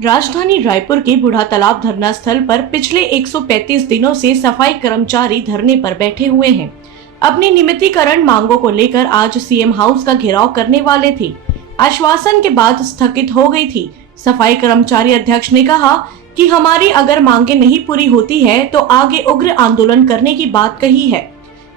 राजधानी रायपुर के बूढ़ा तालाब धरना स्थल पर पिछले 135 दिनों से सफाई कर्मचारी धरने पर बैठे हुए हैं। अपनी नियमितीकरण मांगों को लेकर आज सीएम हाउस का घेराव करने वाले थे। आश्वासन के बाद स्थगित हो गई थी। सफाई कर्मचारी अध्यक्ष ने कहा कि हमारी अगर मांगे नहीं पूरी होती है तो आगे उग्र आंदोलन करने की बात कही है।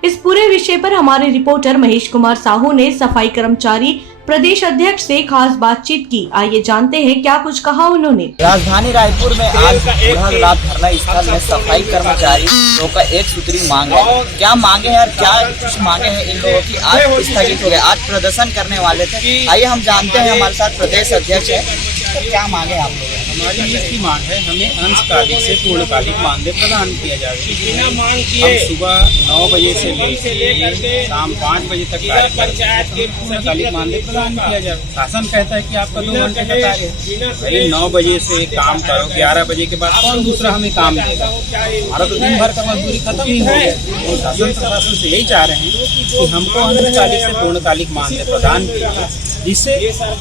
इस पूरे विषय पर हमारे रिपोर्टर महेश कुमार साहू ने सफाई कर्मचारी प्रदेश अध्यक्ष से खास बातचीत की। आइए जानते हैं क्या कुछ कहा उन्होंने। राजधानी रायपुर में आज बूढ़ा तालाब धरना स्थल में सफाई कर्मचारी लोगों का एक सूत्री मांग है। क्या मांगे हैं और क्या कुछ मांगे हैं इन लोगों की आज स्थगित हो गए। आज प्रदर्शन करने वाले थे। आइए हम जानते हैं, हमारे साथ प्रदेश अध्यक्ष है। तो क्या मांगे आप लोग? हमारी एक ही मांग है, हमें अंशकालिक से पूर्णकालिक मानदेय प्रदान किया जाए। बिना मांग किए हम सुबह 9 बजे से लेकर शाम 5 बजे तक पूर्णकालिक मानदेय प्रदान किया जाए। शासन कहता है कि आपका 2 घंटे का कार्य है, भाई 9 बजे से काम करो, 11 बजे के बाद कौन दूसरा हमें काम देगा? हमारा तो दिन भर का मजदूरी खत्म ही हो गया। और शासन प्रशासन से यही चाह रहे हैं कि हमको अंशकालिक से पूर्णकालिक मानदेय प्रदान किया, जिससे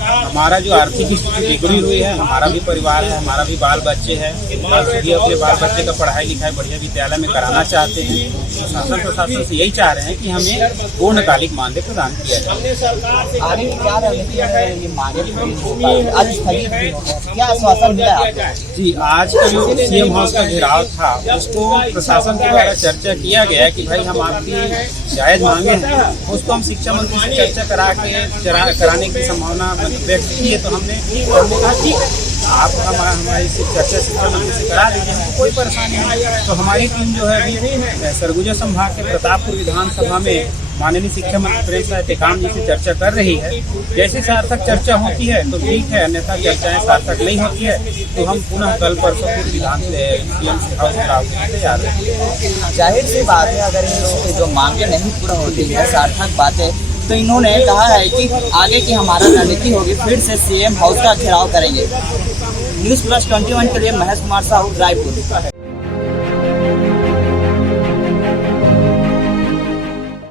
हमारा जो आर्थिक स्थिति बिगड़ी हुई है, हमारा भी परिवार है, हमारा भी बाल बच्चे हैं, सभी अपने बाल बच्चे का पढ़ाई लिखाई बढ़िया विद्यालय में कराना चाहते हैं। तो शासन प्रशासन से यही चाह रहे हैं कि हमें पूर्णकालिक मानदेय प्रदान किया जाए। आगे क्या रणनीति है ये मांगे आज स्थगित हुई है? क्या आश्वासन मिला आपको? जी, आज का जो सीएम हाउस का घेराव था उसको प्रशासन के द्वारा चर्चा किया गया कि भाई हम आपकी जायज मांगे हैं, उसको हम शिक्षा मंत्री से चर्चा कराने की संभावना व्यक्त की है। तो हमने कहा ठीक है, आप हमारी चर्चा शिक्षा मंत्री से करा दीजिए, हमको कोई परेशानी नहीं। तो हमारी टीम जो है अभी सरगुजा संभाग के प्रतापपुर विधानसभा में माननीय शिक्षा मंत्री प्रेम साय टेकाम जी से चर्चा कर रही है। जैसे सार्थक चर्चा होती है तो ठीक है, अन्यथा चर्चाएं सार्थक नहीं होती है तो हम पुनः कल परसों विधान से सीएम हाउस तैयार हैं। जाहिर सी बात है, अगर इन लोगों की जो मांगे नहीं पूरा होती है, सार्थक बातें, तो इन्होंने कहा है कि आगे की हमारा रणनीति होगी, फिर से सीएम हाउस का घेराव करेंगे। न्यूज़ प्लस 21 के लिए महेश कुमार साहू, रायपुर।